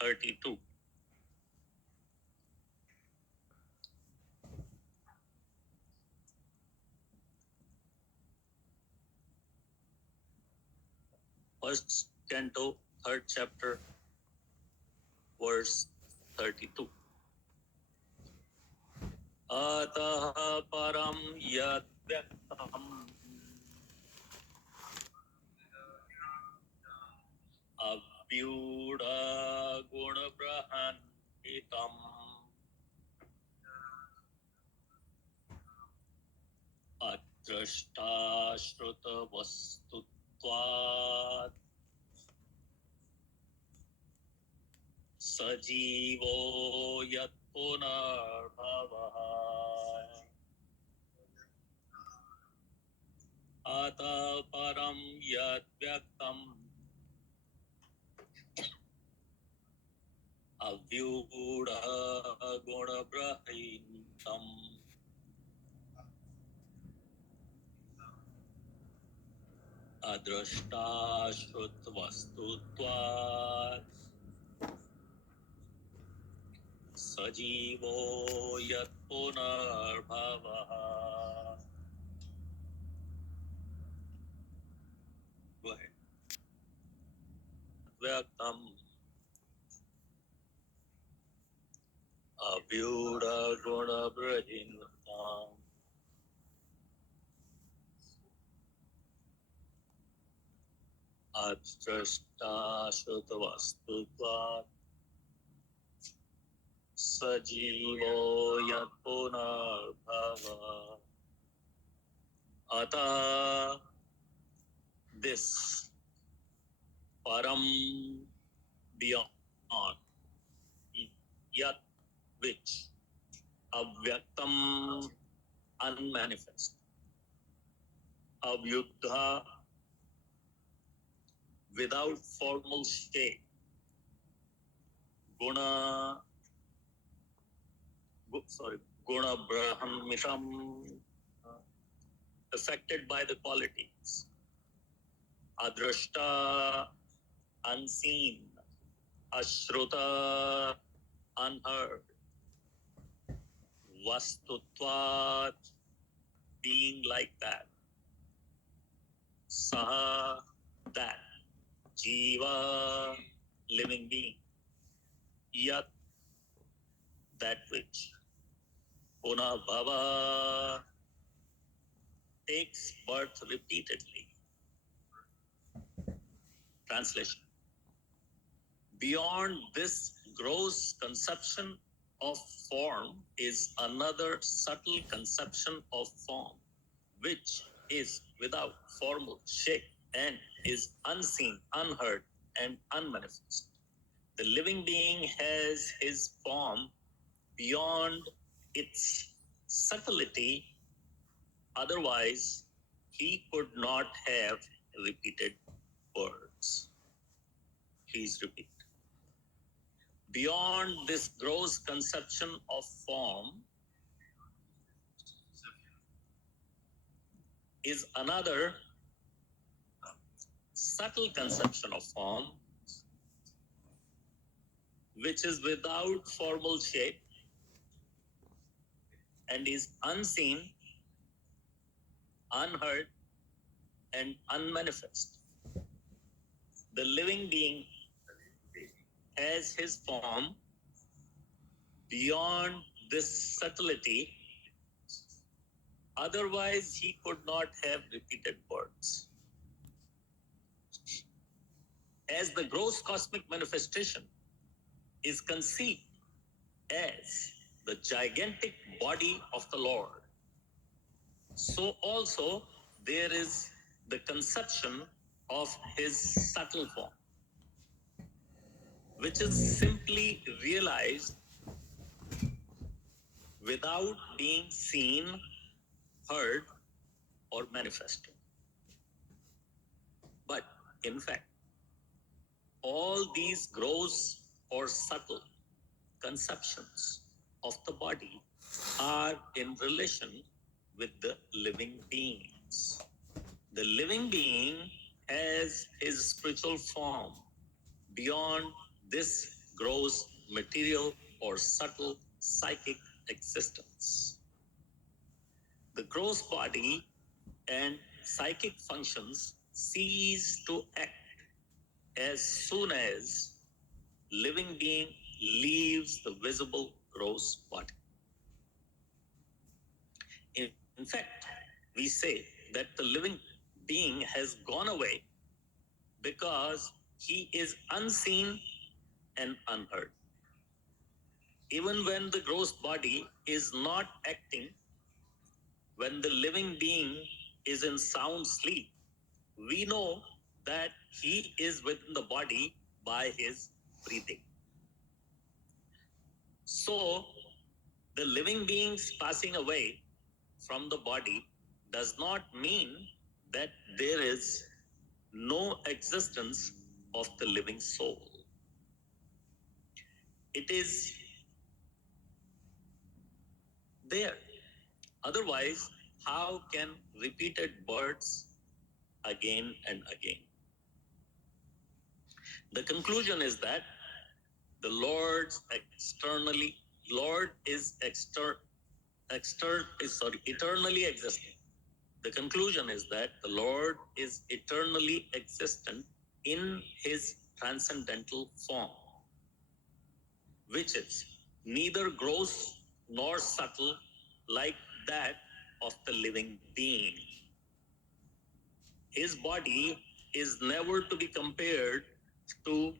32. First canto, third chapter, verse 32. Atah param yad vyaktam avyuda guna brahanhitam adrashta shruta vastutvat sajivo yat punarbhavah atah param yad vyaktam avyuda guna brahanhitam अदृष्टा श्रुतवस्तुत्वात् सजीवो यत् पुनर्भवः. Go ahead. व्यक्तम् अव्यूढगुणबृहिन्ताम् अदृष्टा श्रुतवस्तुत्वात् सजीवो यत् पुनर्भवः. अतः this param beyond yat which avyaktam unmanifest avyuddha without formal shape guna guna brahmisham affected by the qualities adrashta unseen ashruta unheard vastutvat being like that saha that jiva living being yat that which puna bhava takes birth repeatedly. Translation. Beyond this gross conception of form is another subtle conception of form, which is without formal shape and is unseen, unheard, and unmanifest. The living being has his form beyond its subtlety, otherwise he could not have repeated words. Please repeat. Beyond this gross conception of form is another subtle conception of form, which is without formal shape and is unseen, unheard, and unmanifest. The living being has his form beyond this subtlety, otherwise he could not have repeated words. As the gross cosmic manifestation is conceived as the gigantic body of the Lord, so also there is the conception of his subtle form, which is simply realized without being seen, heard, or manifested. But in fact, all these gross or subtle conceptions of the body are in relation with the living beings. The living being has his spiritual form beyond this gross material or subtle psychic existence. The gross body and psychic functions cease to act as soon as living being leaves the visible gross body. In fact, we say that the living being has gone away because he is unseen and unheard. Even when the gross body is not acting, when the living being is in sound sleep, we know that he is within the body by his breathing. So, the living beings passing away from the body does not mean that there is no existence of the living soul. It is there. Otherwise, how can repeated births again and again? The conclusion is that the Lord is eternally existing. The conclusion is that the Lord is eternally existent in his transcendental form, which is neither gross nor subtle like that of the living being. His body is never to be compared to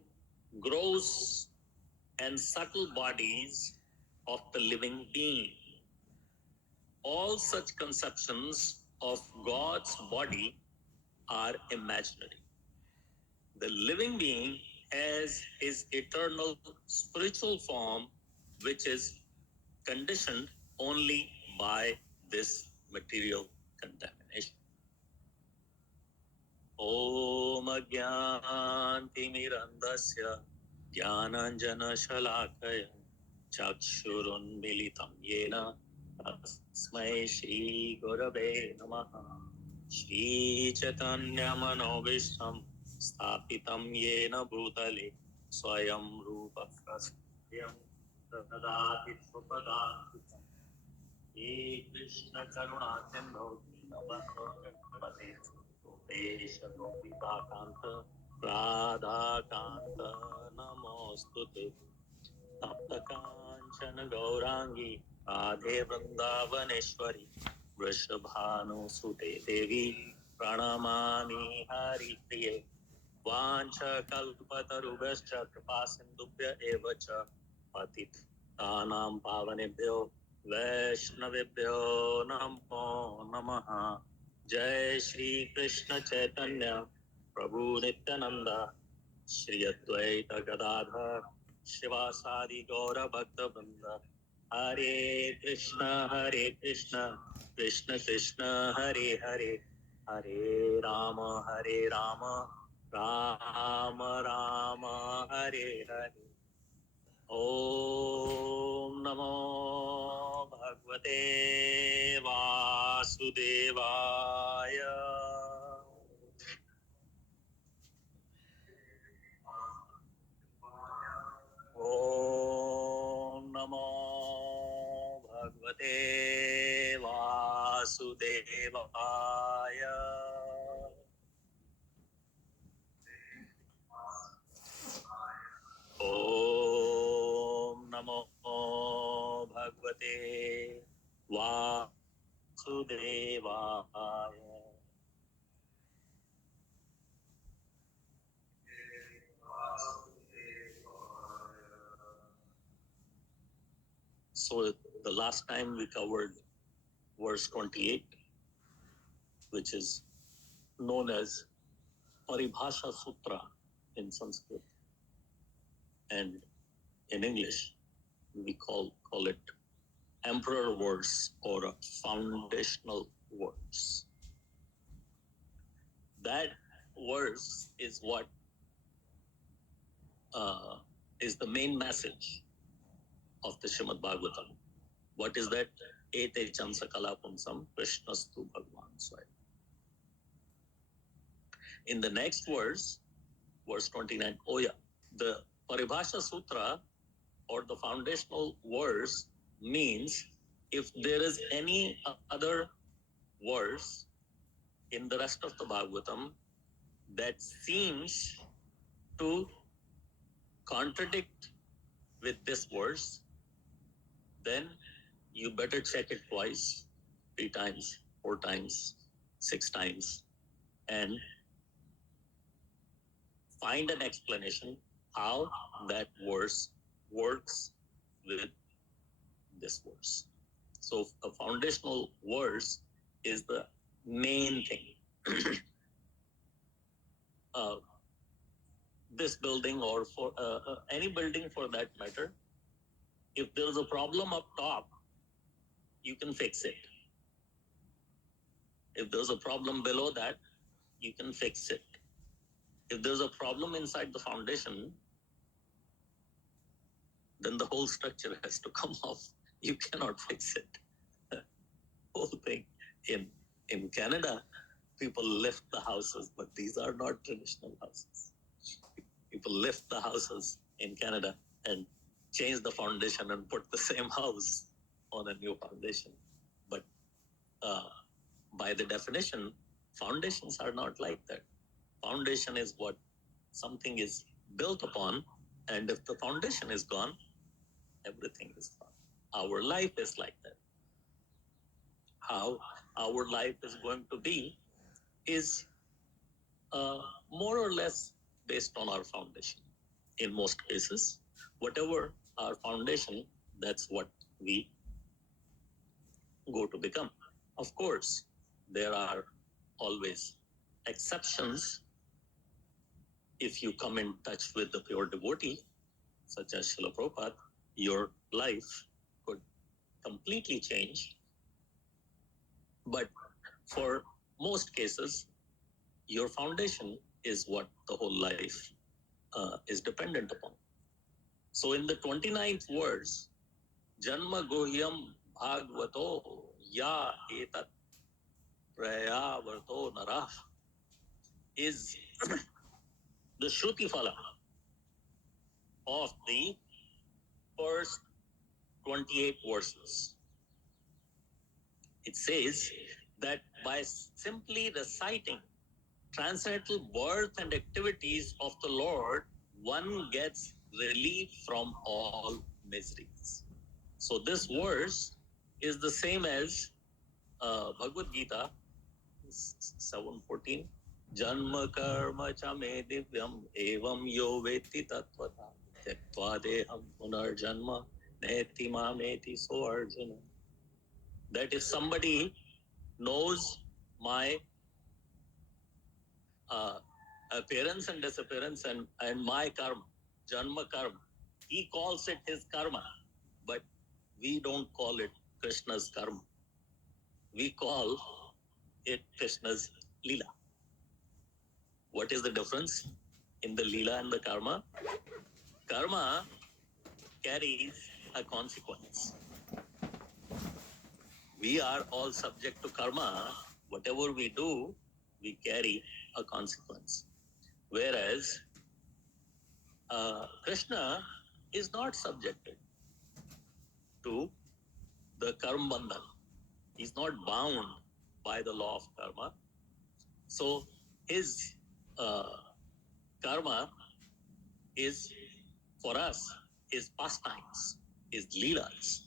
gross and subtle bodies of the living being. All such conceptions of God's body are imaginary. The living being has his eternal spiritual form, which is conditioned only by this material contamination. Om Ajnantimirandasya Jnananjana Shalakaya Chakshurunmilitam Yena Tasmai Shri Gurave Namaha Shri Chaitanya Manobishtam Stapitam Yena Bhutale Swayam Rupa Prasadyam Tadati Supadatitam He Krishna Karuna Sindhu Navasvapate Desha Gopika Kanta Radha Kanta Namostute Tapta Kanchana Gaurangi Radhe Vrindavaneshwari Vrishabhanu Sute Devi Pranamami Hari Priye Vancha Kalpatarubhascha Kripa Sindhubhya Evacha Patitanam Pavanebhyo Vaishnavebhyo Namo Namaha Jai Shri Krishna Chaitanya Prabhu Nityananda Shri Advaita Gadadhar Shivasadi Gaura Bhakta Vrinda Hare Krishna Krishna Krishna Hare Hare Hare Rama Rama Rama Hare Hare Om Namo Bhagavate Vasudevaya Om Namo Bhagavate Vasudevaya Om Namo Bhagavate Vasudevaya. So the last time we covered verse 28, which is known as Paribhasha Sutra in Sanskrit, and in English we call it emperor words or foundational words. That verse is what is the main message of the Srimad Bhagavatam. What is that? Ete Chansa Kalapamsam Krishnastu Bhagavan Swayam. In the next verse 29, the Paribhasha Sutra or the foundational verse means if there is any other verse in the rest of the Bhagavatam that seems to contradict with this verse, then you better check it twice, 3 times, 4 times, 6 times, and find an explanation how that verse works with this verse. So a foundational verse is the main thing. This building or for any building for that matter, if there is a problem up top, you can fix it. If there's a problem below that, you can fix it. If there's a problem inside the foundation, then the whole structure has to come off. You cannot fix it. Whole thing. In Canada, people lift the houses, but these are not traditional houses. People lift the houses in Canada and change the foundation and put the same house on a new foundation. But by the definition, foundations are not like that. Foundation is what something is built upon, and if the foundation is gone, everything is gone. Our life is like that. How our life is going to be is more or less based on our foundation. In most cases, whatever our foundation, that's what we go to become. Of course, there are always exceptions. If you come in touch with the pure devotee, such as Srila Prabhupada, your life could completely change. But for most cases, your foundation is what the whole life is dependent upon. So in the 29th verse, Janma Gohyam Bhagavato Ya Etat Prayavarto Narah is the Shruti Phala of the first 28 verses. It says that by simply reciting transcendental birth and activities of the Lord, one gets relief from all miseries. So this verse is the same as Bhagavad Gita 7:14. Janma karma cha me divyam evam yo veti tattvata tyaktva deham punarjanma neti mameti so Arjuna. That if somebody knows my appearance and disappearance and my karma, janma karma, he calls it his karma, but we don't call it Krishna's karma. We call it Krishna's lila. What is the difference in the lila and the karma? Karma carries a consequence. We are all subject to karma. Whatever we do, we carry a consequence. Whereas Krishna is not subjected to the karma bandhan. He's not bound by the law of karma. So his karma is, for us, his pastimes, his leelas,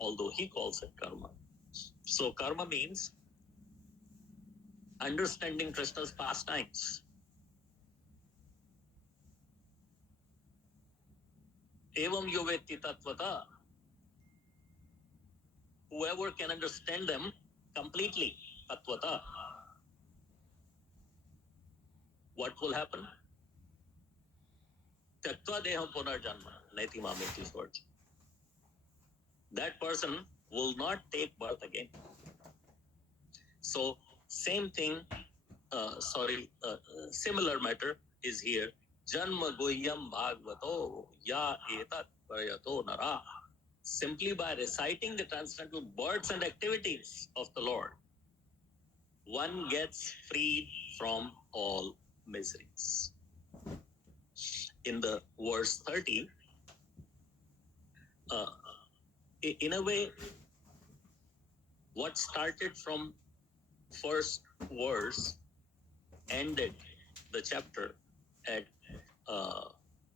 although he calls it karma. So karma means understanding Krishna's pastimes. Evam yovetti tattvata. Whoever can understand them completely, tattvata, what will happen? Tyaktva deham punarjanma, neti mameti words. That person will not take birth again. So same thing, similar matter is here. Janma goyam bhagavato ya etat prayato nara. Simply by reciting the transcendental births and activities of the Lord, one gets freed from all miseries. in the verse 30, in a way, what started from first verse ended the chapter at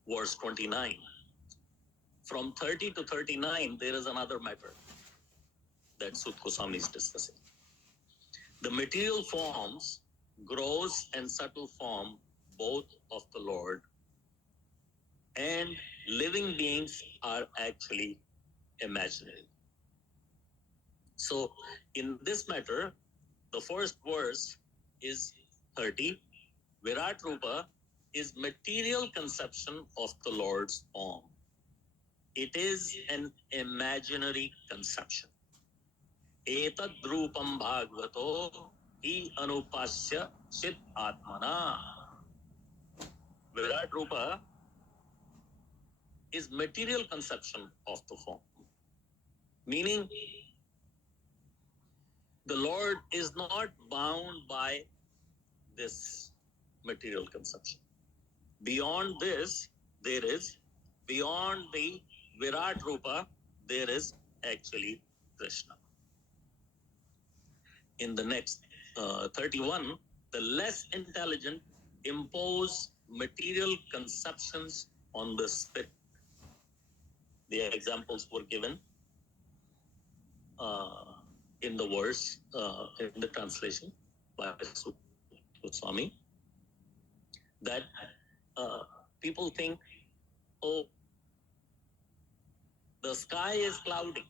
verse 29. From 30 to 39, there is another matter that Sut Goswami is discussing. The material forms, gross and subtle form, both of the Lord, and living beings are actually imaginary. So, in this matter, the first verse is 30. Virat Rupa is material conception of the Lord's form. It is an imaginary conception. Etad rupam bhagavato hi anupasya chit atmana. Virat Rupa is material conception of the form. Meaning, the Lord is not bound by this material conception. Beyond this, beyond the Virat Rupa, there is actually Krishna. In the next 31, the less intelligent impose material conceptions on the spirit. The examples were given in the verse, in the translation by Swami, that people think, oh, the sky is cloudy.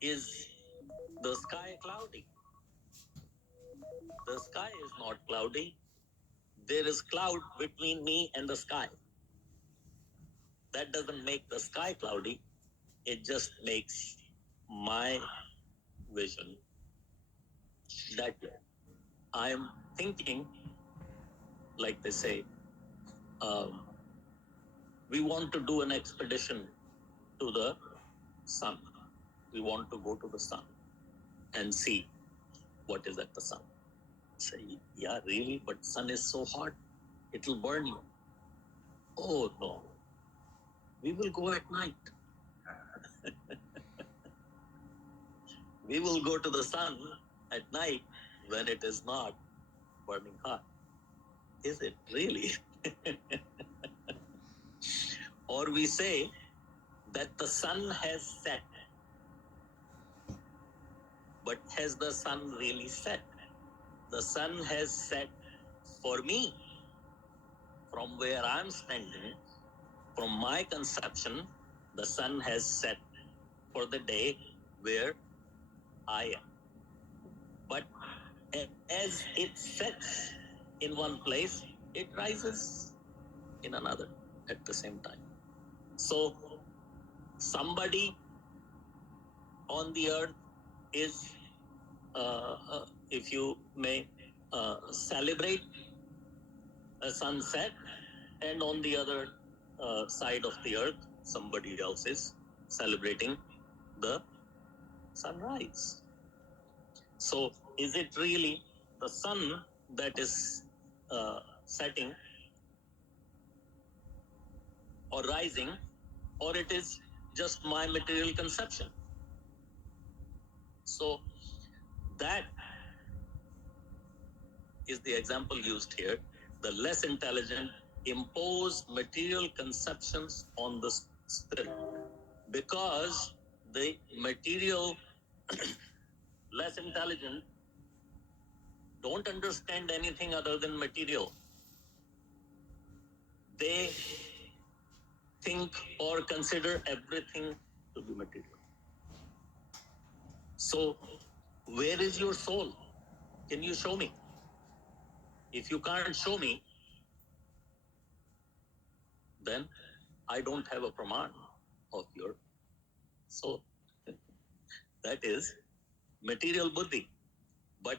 Is the sky cloudy? The sky is not cloudy. There is cloud between me and the sky. That doesn't make the sky cloudy. It just makes my vision that way. I'm thinking, like they say, we want to do an expedition to the sun. We want to go to the sun and see what is at the sun. Say, yeah, really? But sun is so hot, it will burn you. Oh, no. We will go at night. We will go to the sun at night when it is not burning hot. Is it really? Or we say that the sun has set. But has the sun really set? The sun has set for me. From where I'm standing, from my conception, the sun has set for the day where I am. But as it sets in one place, it rises in another at the same time. So somebody on the earth is, if you may, celebrate a sunset, and on the other side of the earth, somebody else is celebrating the sunrise. So, is it really the sun that is setting or rising, or it is just my material conception? So, that is the example used here. The less intelligent impose material conceptions on the spirit because the material less intelligent don't understand anything other than material. They think or consider everything to be material. So, where is your soul? Can you show me? If you can't show me, then I don't have a praman of your soul. That is material buddhi. But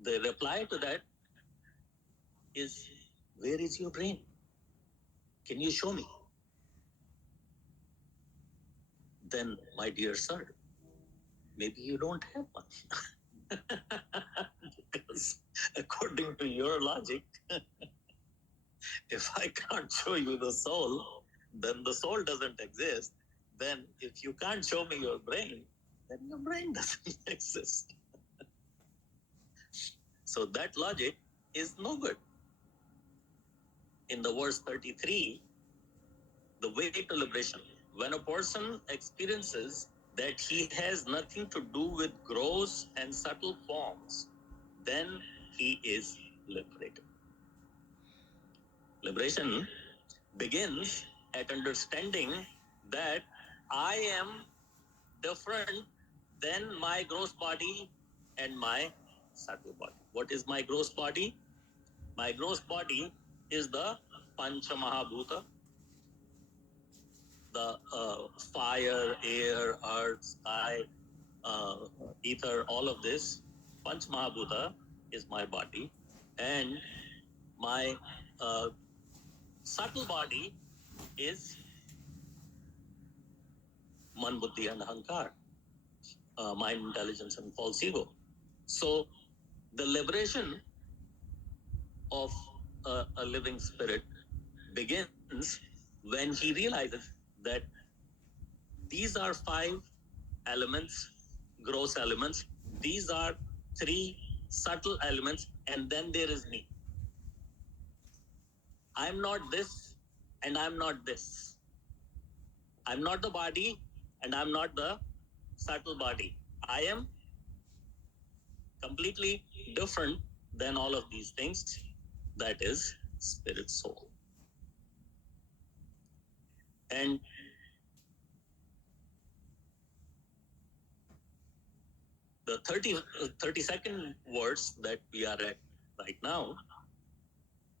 the reply to that is, where is your brain? Can you show me? Then, my dear sir, maybe you don't have one. Because According to your logic, if I can't show you the soul, then the soul doesn't exist. Then if you can't show me your brain, then your brain doesn't exist. So that logic is no good. In the verse 33, the way to liberation, when a person experiences that he has nothing to do with gross and subtle forms, then he is liberated. Liberation begins at understanding that I am different than my gross body and my subtle body. What is my gross body? My gross body is the Pancha Mahabhuta, the fire, air, earth, sky, uh, ether, all of this. Panch Mahabhuta is my body, and my uh, subtle body is Man, Buddhi, and Ahankar, mind, intelligence, and false ego. So, the liberation of a living spirit begins when he realizes that these are five elements, gross elements. These are three subtle elements, and then there is me. I'm not this, and I'm not this. I'm not the body, and I'm not the subtle body. I am completely different than all of these things. That is spirit soul. And the 32nd verse that we are at right now,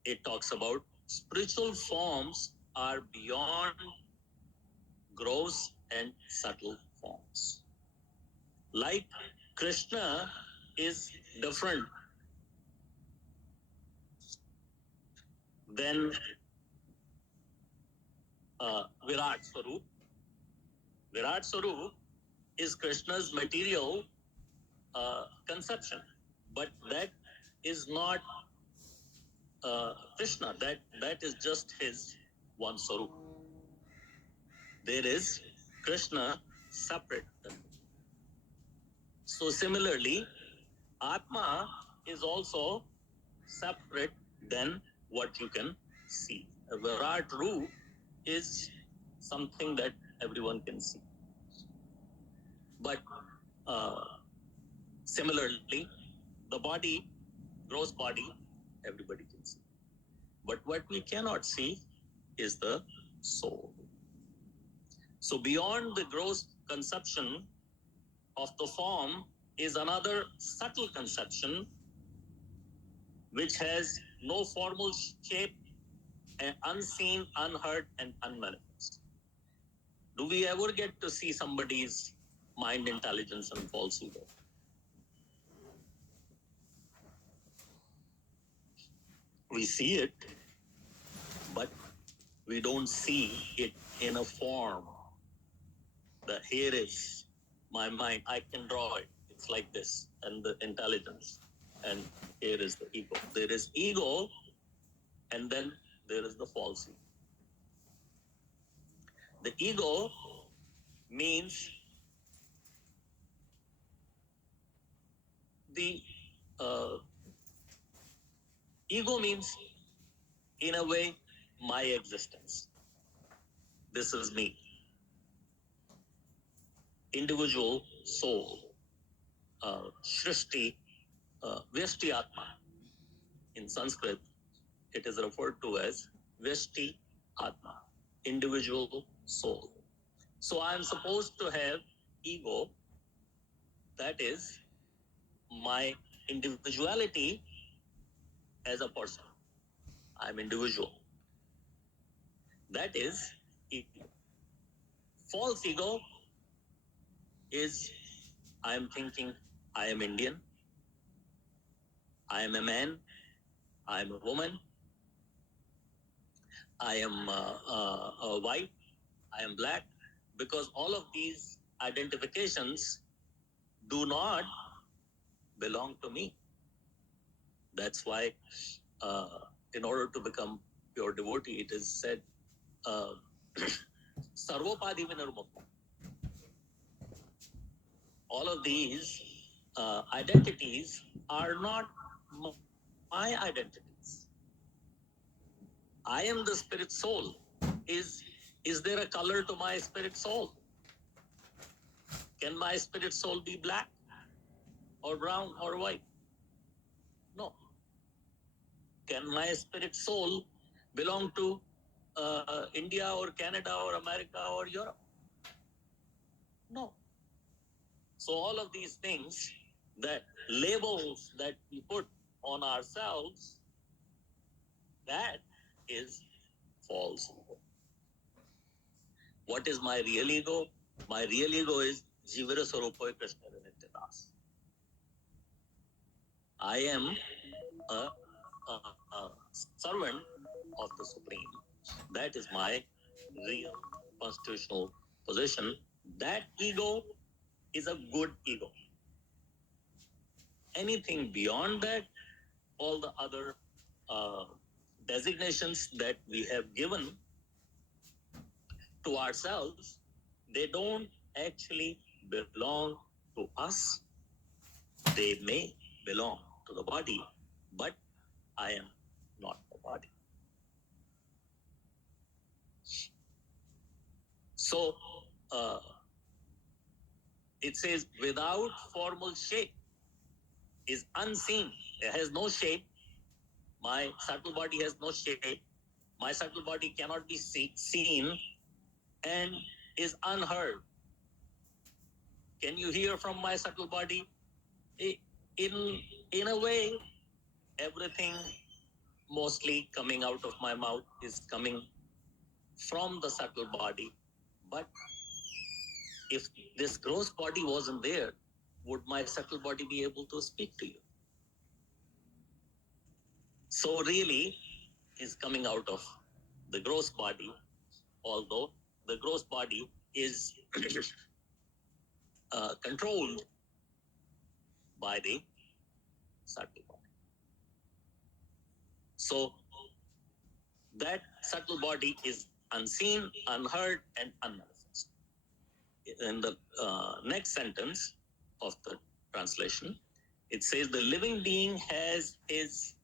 it talks about spiritual forms are beyond gross and subtle forms. Like Krishna is different than Virat Swarup. Virat Swarup is Krishna's material conception, but that is not Krishna. That is just his one Swarup. There is Krishna separate. So similarly, Atma is also separate than what you can see. A Virat Roop is something that everyone can see. But uh, similarly, the body, gross body, everybody can see. But what we cannot see is the soul. So beyond the gross conception of the form is another subtle conception which has no formal shape and unseen, unheard, and unmanifest. Do we ever get to see somebody's mind, intelligence, and false ego? We see it, but we don't see it in a form. The here is my mind. I can draw it. It's like this, and the intelligence, and here is the ego. There is ego, and then there is the false ego. The ego means the uh, ego means, in a way, my existence. This is me. Individual soul. Shrishti, Vyashti Atma. In Sanskrit, it is referred to as Vyashti Atma, individual soul. So I am supposed to have ego, that is my individuality as a person. I am individual. That is ego. False ego is I am thinking I am Indian, I am a man, I am a woman, I am white, I am black, because all of these identifications do not belong to me. That's why, in order to become pure devotee, it is said, Sarvopadi Vinarmukta. All of these identities are not my identities. I am the spirit soul. Is there a color to my spirit soul? Can my spirit soul be black or brown or white? No. Can my spirit soul belong to India or Canada or America or Europe? No. So all of these things, that labels that we put on ourselves, that is false. What is my real ego? My real ego is Jivara Sarupa Krishna Nityadas. I am a servant of the Supreme. That is my real constitutional position. That ego is a good ego. Anything beyond that, all the other designations that we have given to ourselves, they don't actually belong to us. They may belong to the body, but I am not the body. So it says, without formal shape, is unseen. It has no shape. My subtle body has no shape. My subtle body cannot be seen and is unheard. Can you hear from my subtle body? In a way, everything mostly coming out of my mouth is coming from the subtle body. But if this gross body wasn't there, would my subtle body be able to speak to you? So really is coming out of the gross body, although the gross body is controlled by the subtle body. So that subtle body is unseen, unheard, and unmanifest. In the next sentence of the translation, it says, the living being has his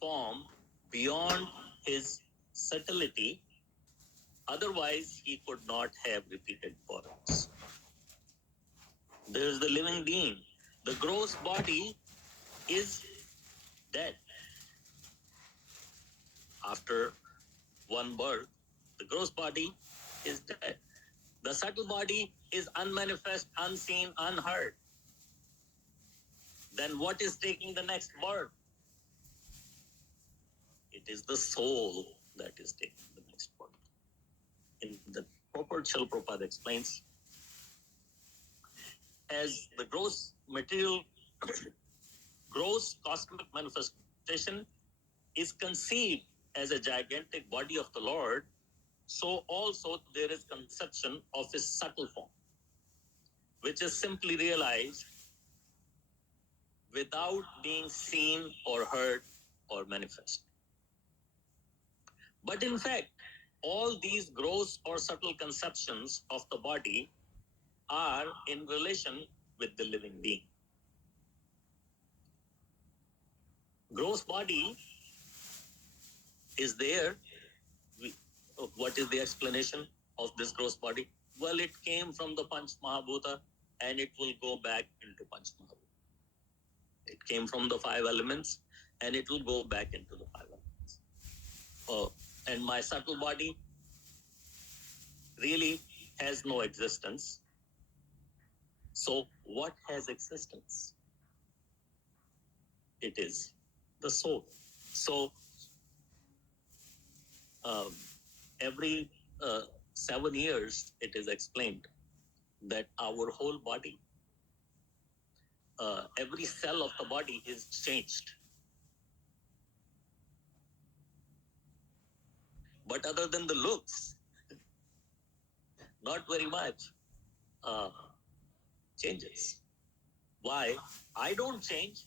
form beyond his subtlety, otherwise he could not have repeated forms. There is the living being. The gross body is dead. After one birth, the gross body is dead. The subtle body is unmanifest, unseen, unheard. Then what is taking the next birth? It is the soul that is taking the next birth. In the purport, Srila Prabhupada explains, as the gross material, gross cosmic manifestation is conceived as a gigantic body of the Lord, so also there is conception of his subtle form, which is simply realized without being seen or heard or manifest. But in fact, all these gross or subtle conceptions of the body are in relation with the living being. Gross body is there. What is the explanation of this gross body? Well, it came from the Panch Mahabhuta and it will go back into Panch Mahabhuta. It came from the 5 elements and it will go back into the 5 elements. And my subtle body really has no existence. So what has existence? It is the soul. So every 7 years, it is explained that our whole body, every cell of the body is changed. But other than the looks, not very much changes. Why? I don't change.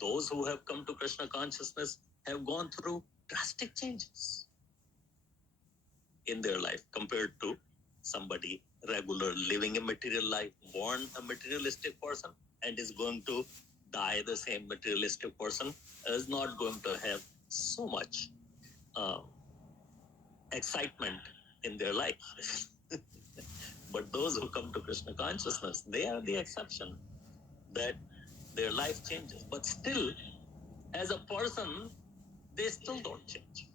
those who have come to Krishna consciousness have gone through drastic changes in their life compared to somebody regular living a material life, born a materialistic person, and is going to die the same materialistic person, is not going to have so much uh, excitement in their life. But those who come to Krishna consciousness, they are the exception that their life changes. But still, as a person, they still don't change.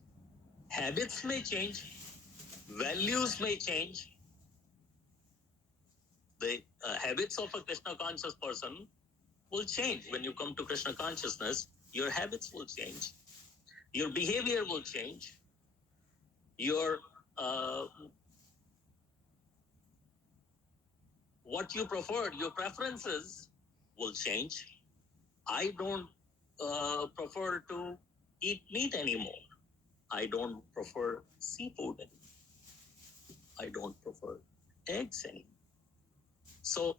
Habits may change, values may change. The habits of a Krishna conscious person will change. When you come to Krishna consciousness, your habits will change, your behavior will change, your what you prefer, your preferences will change. I don't prefer to eat meat anymore. I don't prefer seafood anymore. I don't prefer eggs anymore. So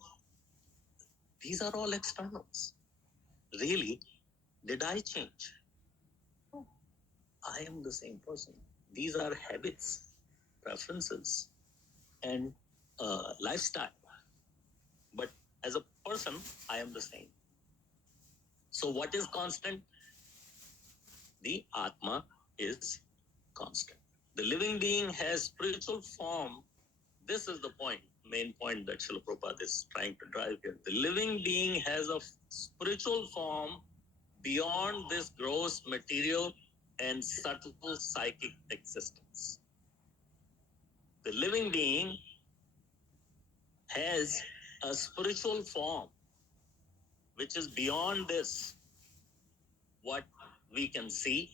these are all externals. Really, did I change? No, I am the same person. These are habits, preferences, and lifestyle. But as a person, I am the same. So what is constant? The Atma is constant. The living being has spiritual form. This is the point, main point that Srila Prabhupada is trying to drive here. The living being has a spiritual form beyond this gross material and subtle psychic existence. The living being has a spiritual form which is beyond this, what we can see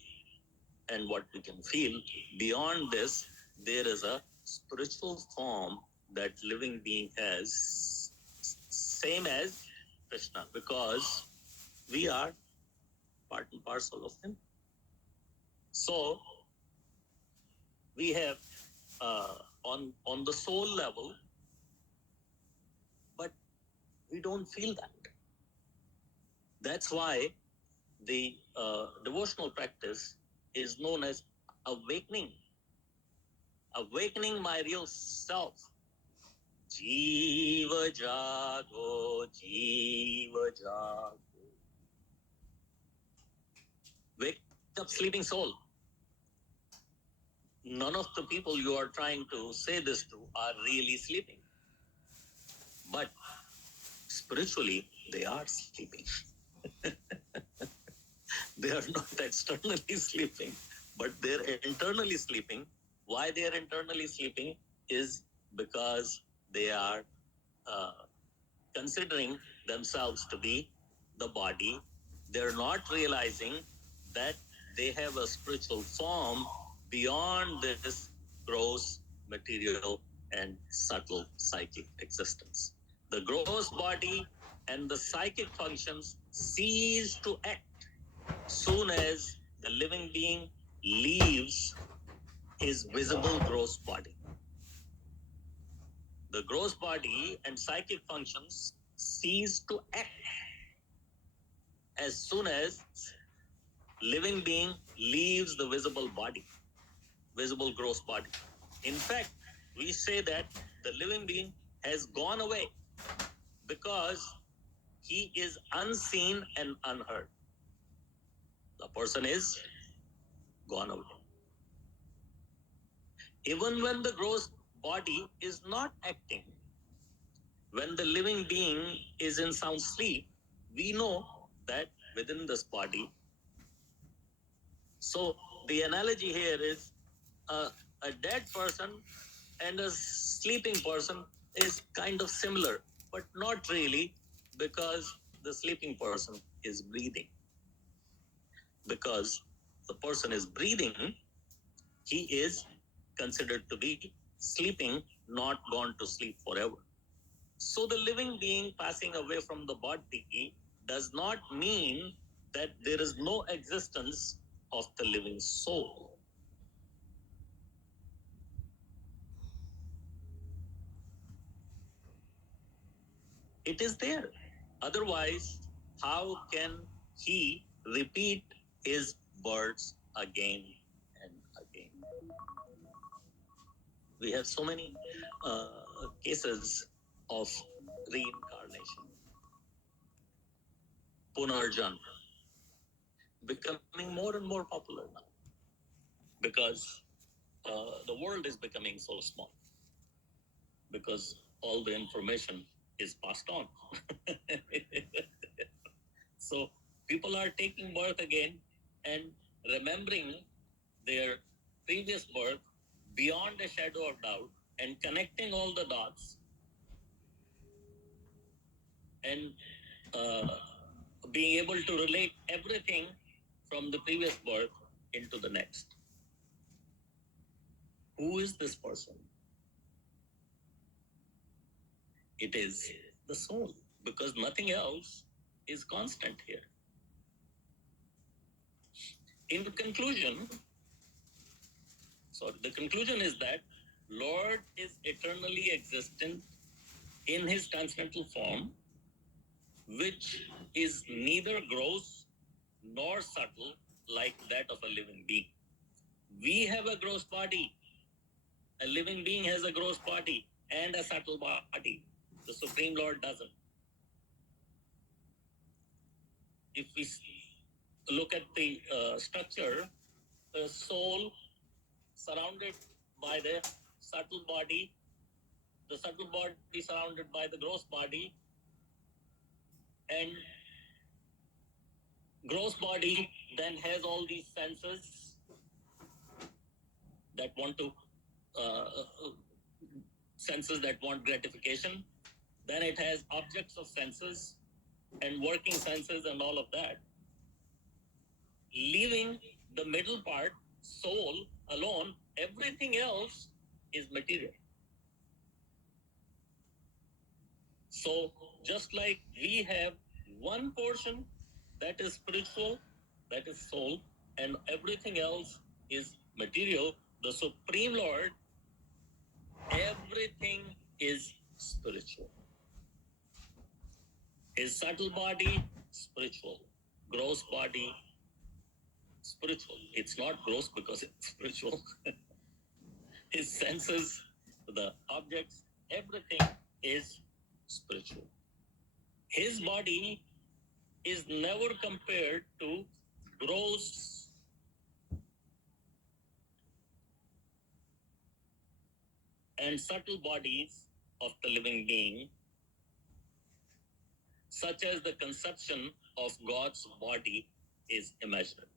and what we can feel. Beyond this, there is a spiritual form that living being has, same as Krishna, because we are part and parcel of him. So we have on the soul level, but we don't feel that. That's why the devotional practice is known as awakening. Awakening my real self. Jiva jago, jiva jago. Wake up, sleeping soul. None of the people you are trying to say this to are really sleeping. But spiritually, they are sleeping. They are not externally sleeping, but they're internally sleeping. Why they are internally sleeping is because they are considering themselves to be the body. They're not realizing that they have a spiritual form beyond this gross material and subtle psychic existence. The gross body and the psychic functions cease to act soon as the living being leaves his visible gross body. The gross body and psychic functions cease to act as soon as living being leaves the visible body, visible gross body. In fact, we say that the living being has gone away because he is unseen and unheard. The person is gone away. Even when the gross body is not acting, when the living being is in sound sleep, we know that within this body. So the analogy here is a dead person and a sleeping person is kind of similar, but not really, because the sleeping person is breathing. Because the person is breathing, he is considered to be sleeping, not gone to sleep forever. So the living being passing away from the body does not mean that there is no existence of the living soul. It is there. Otherwise, how can he repeat his words again and again. We have so many cases of reincarnation, Punarjan, becoming more and more popular now because the world is becoming so small, because all the information is passed on. So people are taking birth again and remembering their previous birth beyond a shadow of doubt and connecting all the dots and being able to relate everything from the previous birth into the next. Who is this person? It is the soul, because nothing else is constant here. In conclusion, the conclusion is that Lord is eternally existent in his transcendental form, which is neither gross nor subtle like that of a living being. We have a gross body. A living being has a gross body and a subtle body. The Supreme Lord doesn't. If we look at the structure, the soul surrounded by the subtle body surrounded by the gross body, and gross body then has all these senses that want to senses that want gratification. Then it has objects of senses and working senses and all of that. Leaving the middle part, soul alone, everything else is material. So just like we have one portion that is spiritual, that is soul, and everything else is material, the Supreme Lord, everything is spiritual. His subtle body, spiritual. Gross body, spiritual. It's not gross because it's spiritual. His senses, the objects, everything is spiritual. His body is never compared to gross and subtle bodies of the living being, such as the conception of God's body is imaginary.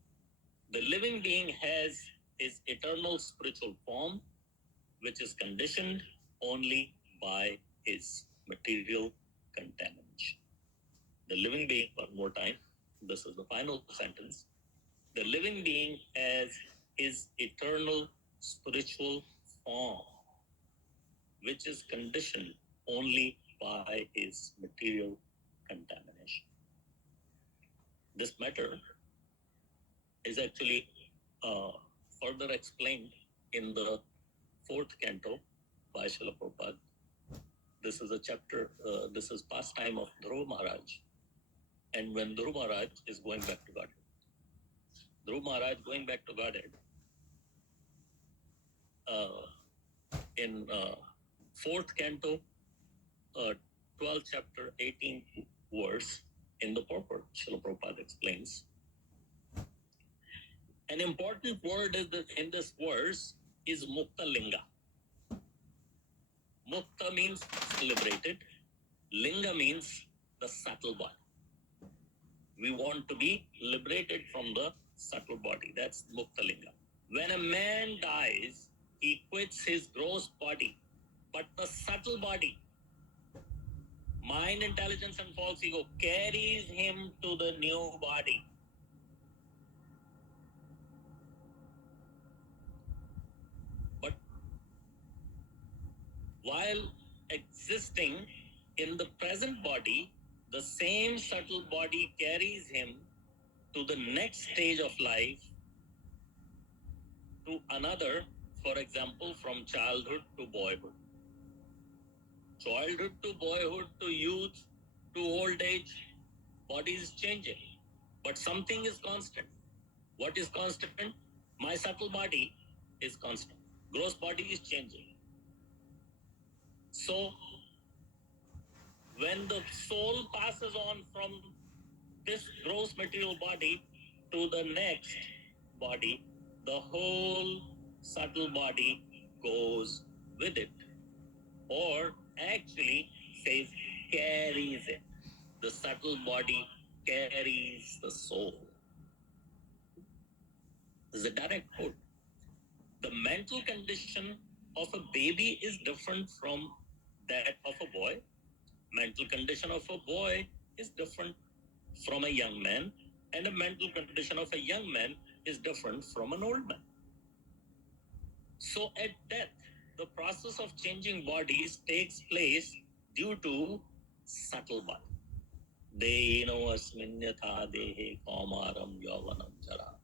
The living being has his eternal spiritual form, which is conditioned only by his material contamination. The living being, one more time, this is the final sentence. The living being has his eternal spiritual form, which is conditioned only by his material contamination. This matter is actually further explained in the 4th canto by Srila Prabhupada. This is a chapter, this is pastime of Dhruva Maharaj. And when Dhruva Maharaj is going back to Godhead, Dhruva Maharaj going back to Godhead, in 4th canto, 12th chapter, 18th verse, in the purport, Srila Prabhupada explains, an important word in this verse is Mukta Linga. Mukta means liberated. Linga means the subtle body. We want to be liberated from the subtle body. That's Mukta Linga. When a man dies, he quits his gross body, but the subtle body, mind, intelligence, and false ego, carries him to the new body. But while existing in the present body, the same subtle body carries him to the next stage of life, to another, for example, from childhood to boyhood. Childhood to boyhood to youth to old age, body is changing. But something is constant. What is constant? My subtle body is constant. Gross body is changing. So when the soul passes on from this gross material body to the next body, the whole subtle body goes with it, or actually says carries it. The subtle body carries the soul. This is a direct quote. The mental condition of a baby is different from that of a boy. Mental condition of a boy is different from a young man, and a mental condition of a young man is different from an old man. So at death, the process of changing bodies takes place due to subtle body. Deno asminyatha dehe kaumaram yavanam jara.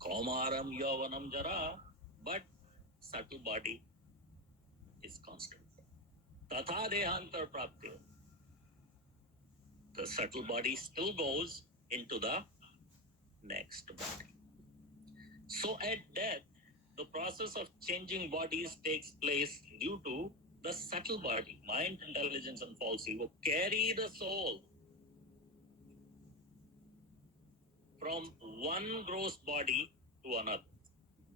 Kaumaram yavanam jara, but subtle body is constant. Tatha dehantar prapti. The subtle body still goes into the next body. So at death, the process of changing bodies takes place due to the subtle body, mind, intelligence, and false ego carry the soul from one gross body to another.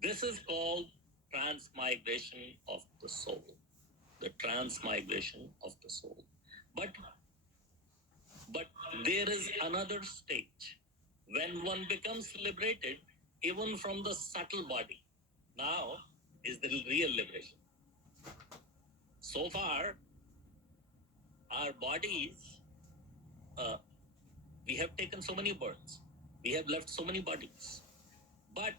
This is called transmigration of the soul. The transmigration of the soul. But there is another stage when one becomes liberated even from the subtle body. Now is the real liberation. So far, our bodies, we have taken so many births, we have left so many bodies, but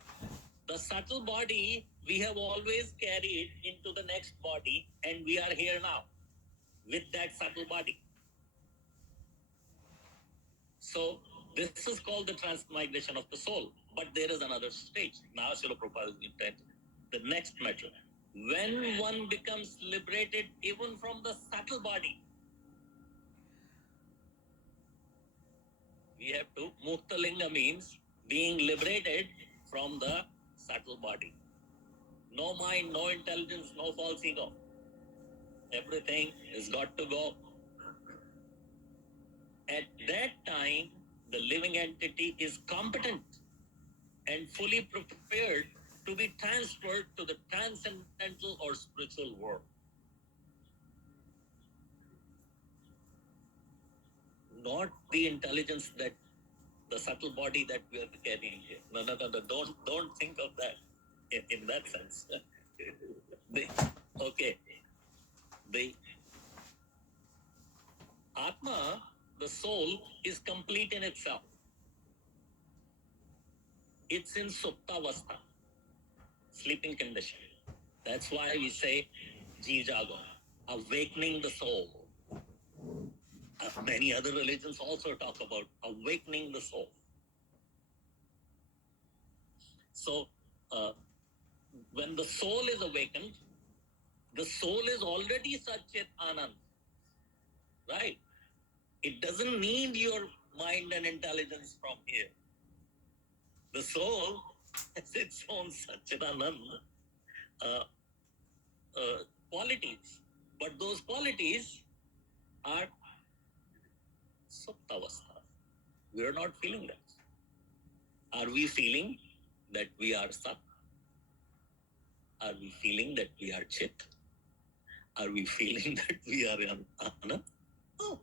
the subtle body we have always carried into the next body, and we are here now with that subtle body. So this is called the transmigration of the soul. But there is another stage. Now Srila Prabhupada is intent. The next matter. When one becomes liberated even from the subtle body, we have to, Muktalinga means being liberated from the subtle body. No mind, no intelligence, no false ego. Everything has got to go. At that time, the living entity is competent and fully prepared to be transferred to the transcendental or spiritual world. Not the intelligence that the subtle body that we are carrying here. No. Don't think of that in that sense. The Atma, the soul, is complete in itself. It's in Suptavastha, sleeping condition. That's why we say Jeev Jago, awakening the soul. Many other religions also talk about awakening the soul. So, when the soul is awakened, the soul is already Satchit Anand, right? It doesn't need your mind and intelligence from here. The soul has its own Satchidanand qualities, but those qualities are Suptavastha. We are not feeling that. Are we feeling that we are Sat? Are we feeling that we are Chit? Are we feeling that we are Anand? No.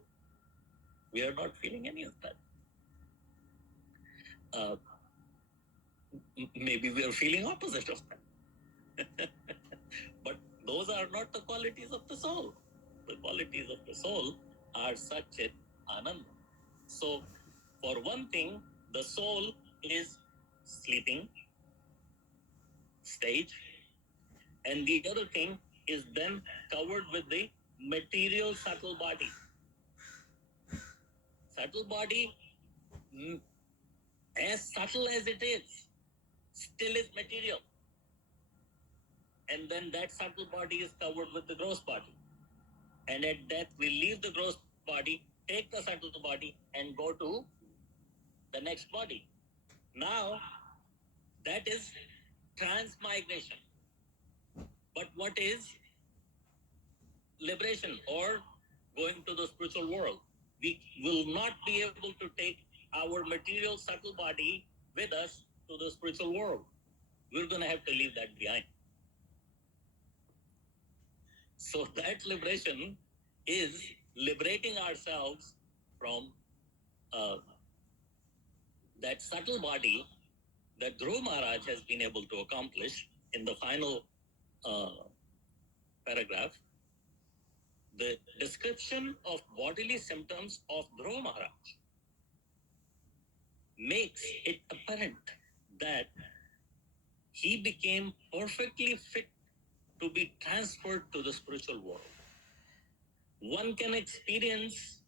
We are not feeling any of that. Maybe we are feeling opposite of that. But those are not the qualities of the soul. The qualities of the soul are Satchit Anand. So, for one thing, the soul is sleeping stage, and the other thing is then covered with the material subtle body. Subtle body, as subtle as it is, still is material. And then that subtle body is covered with the gross body. And at death, we leave the gross body, take the subtle body, and go to the next body. Now, that is transmigration. But what is liberation or going to the spiritual world? We will not be able to take our material subtle body with us to the spiritual world. We're going to have to leave that behind. So that liberation is liberating ourselves from that subtle body that Dhruv Maharaj has been able to accomplish in the final paragraph. The description of bodily symptoms of Dhruv Maharaj makes it apparent that he became perfectly fit to be transferred to the spiritual world. One can experience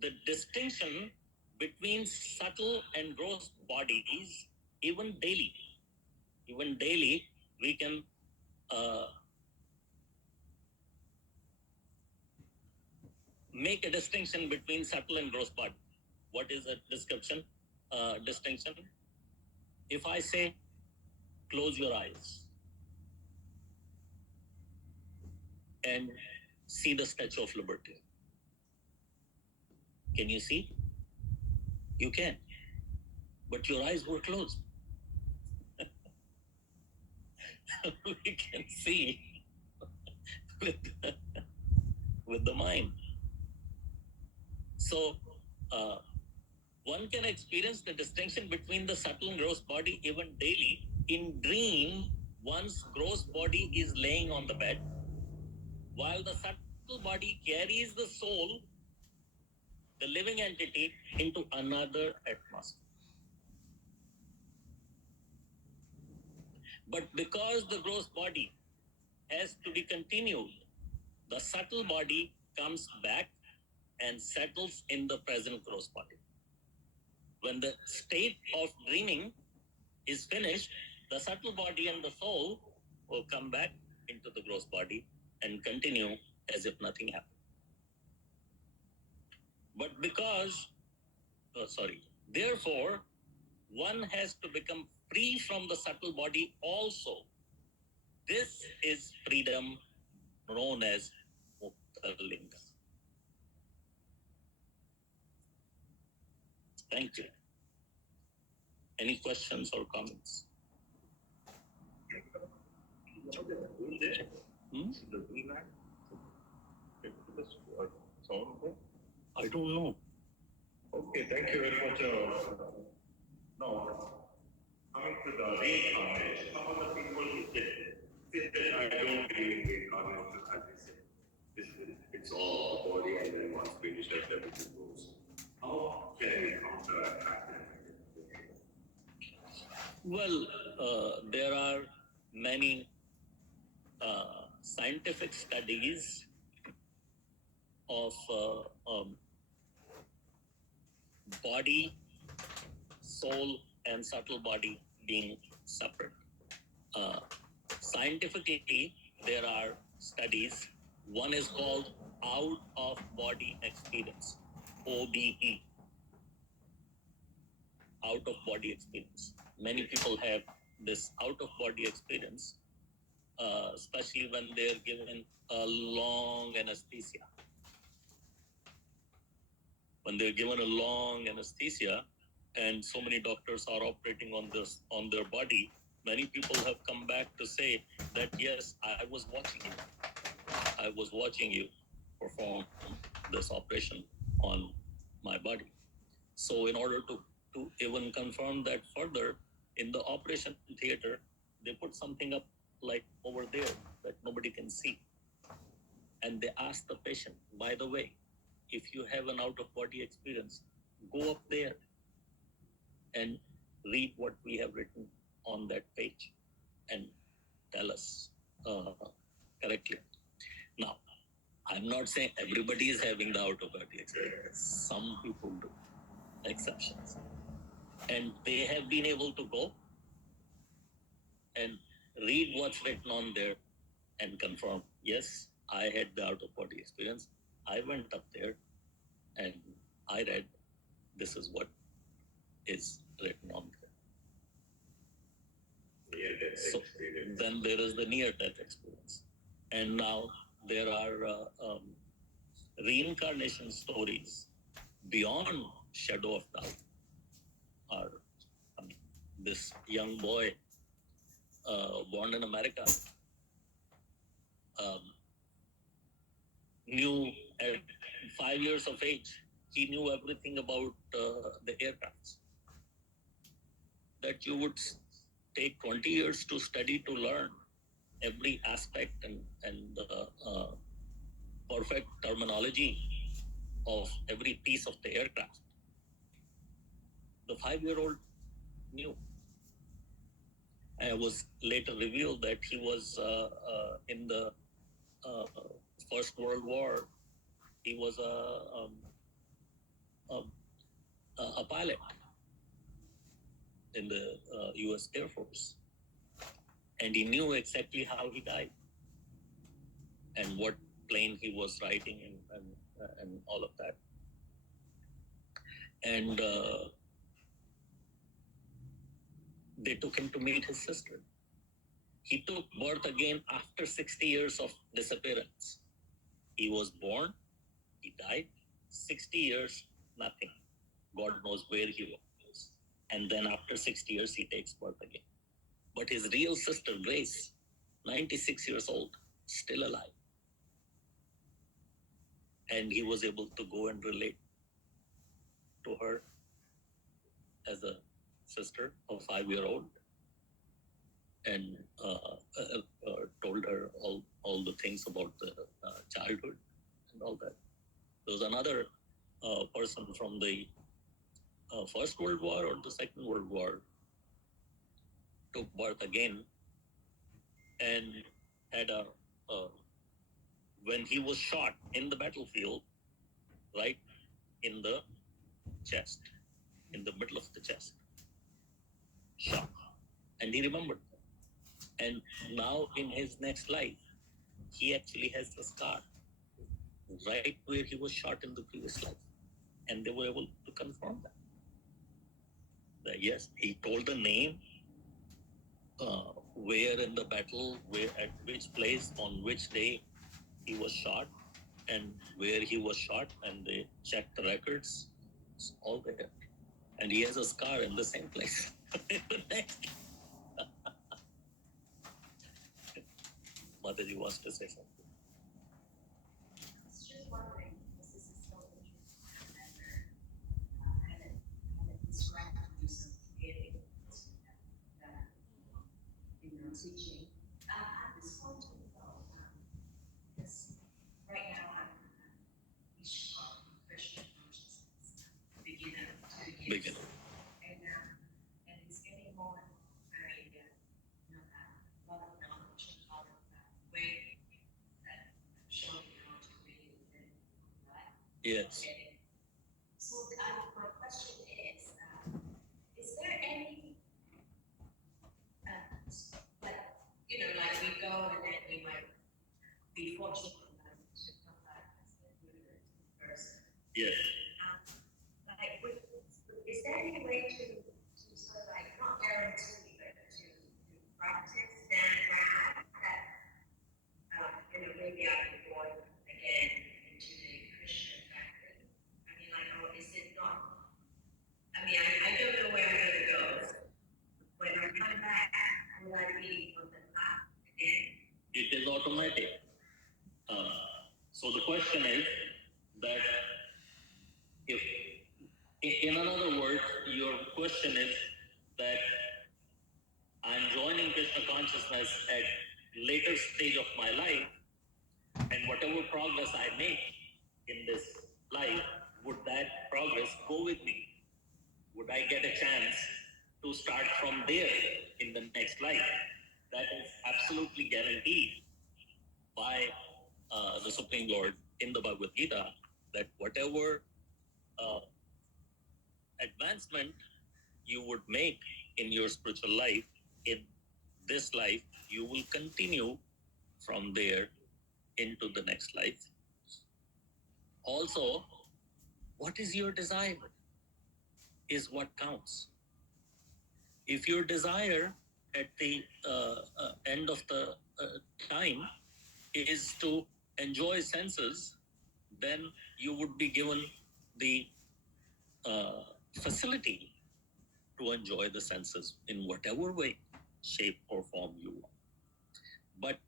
the distinction between subtle and gross bodies even daily. Even daily, we can make a distinction between subtle and gross body. What is a description? Distinction. If I say, close your eyes and see the Statue of Liberty. Can you see? You can. But your eyes were closed. We can see with the mind. So, one can experience the distinction between the subtle and gross body even daily. In dream, one's gross body is laying on the bed, while the subtle body carries the soul, the living entity, into another atmosphere. But because the gross body has to be continued, the subtle body comes back and settles in the present gross body. When the state of dreaming is finished, the subtle body and the soul will come back into the gross body and continue as if nothing happened. But therefore, one has to become free from the subtle body also. This is freedom known as Muktalinga. Thank you. Any questions or comments? I don't know. Okay, thank you very much. Now, coming to the reincarnation, some of the people say that I don't believe in reincarnation, as they say. It's all the body, and then once finished, everything goes. How can we counteract that? Well, there are many scientific studies of body, soul, and subtle body being separate. Scientifically, there are studies. One is called out of body experience, OBE, out of body experience. Many people have this out of body experience, especially when they're given a long anesthesia. When they're given a long anesthesia and so many doctors are operating on their body, many people have come back to say that, yes, I was watching you. I was watching you perform this operation on my body. So in order to even confirm that further, in the operation theater, they put something up like over there that nobody can see. And they ask the patient, by the way, if you have an out-of-body experience, go up there and read what we have written on that page and tell us correctly. Now, I'm not saying everybody is having the out-of-body experience. Some people do, exceptions. And they have been able to go and read what's written on there and confirm, yes, I had the out-of-body experience. I went up there and I read, this is what is written on there. Near-death So experience. then there is the near-death experience. And now there are reincarnation stories beyond shadow of doubt. This young boy born in America knew at 5 years of age, he knew everything about the aircrafts. That you would take 20 years to study to learn every aspect and perfect terminology of every piece of the aircraft. The 5-year-old knew. And it was later revealed that he was in the First World War. He was a pilot in the U.S. Air Force, and he knew exactly how he died and what plane he was riding and all of that. And they took him to meet his sister. He took birth again after 60 years of disappearance. He was born, he died, 60 years, nothing. God knows where he was. And then after 60 years, he takes birth again. But his real sister, Grace, 96 years old, still alive. And he was able to go and relate to her as a sister, a 5-year-old, and told her all the things about the childhood and all that. There was another person from the First World War or the Second World War took birth again and had when he was shot in the battlefield, right in the chest, in the middle of the chest, shot, and he remembered. And now in his next life, he actually has the scar right where he was shot in the previous life, and they were able to confirm that. Yes, he told the name, where in the battle, where at which place, on which day he was shot, and where he was shot, and they checked the records. It's all there, and he has a scar in the same place. Mataji wants to say something. I was just wondering, because this is so interesting, I had it described to you some clearly in your teaching. I just want to know, because right now I'm Christian consciousness, beginner, 2 years. Beginner. And it's getting more and more very, a lot of knowledge and a lot of way that showing how to read and right. Yes. Okay. So my question is there any, like we go and then we might be fortunate enough to come back as a good person. Yes. Is there any way to sort of like, not guarantee, but to practice stand ground that, maybe I can go again into the Christian practice? I mean, like, or is it not? I mean, I don't know where I'm going to go. When I come back, will I be on the path again? It is automatic. So the question is that if, in other words, your question is that I'm joining Krishna consciousness at later stage of my life, and whatever progress I make in this life, would that progress go with me? Would I get a chance to start from there in the next life? That is absolutely guaranteed by the Supreme Lord in the Bhagavad Gita, that whatever advancement you would make in your spiritual life, in this life, you will continue from there into the next life. Also, what is your desire? is what counts. If your desire at the end of the time is to enjoy senses, then you would be given the facility to enjoy the senses in whatever way, shape, or form you want. But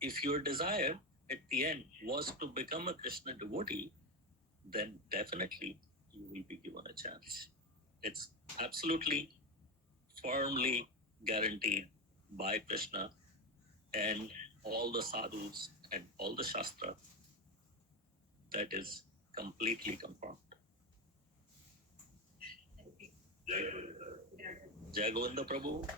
if your desire at the end was to become a Krishna devotee, then definitely you will be given a chance. It's absolutely firmly guaranteed by Krishna and all the sadhus and all the shastra. That is completely confirmed. Jai Govinda Prabhu.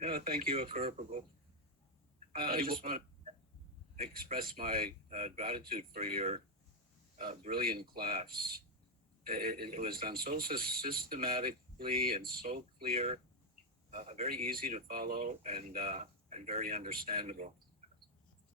Yeah, thank you, HGAkura Prabhu. I just want to express my gratitude for your brilliant class. It was done so systematically and so clear, very easy to follow, and very understandable.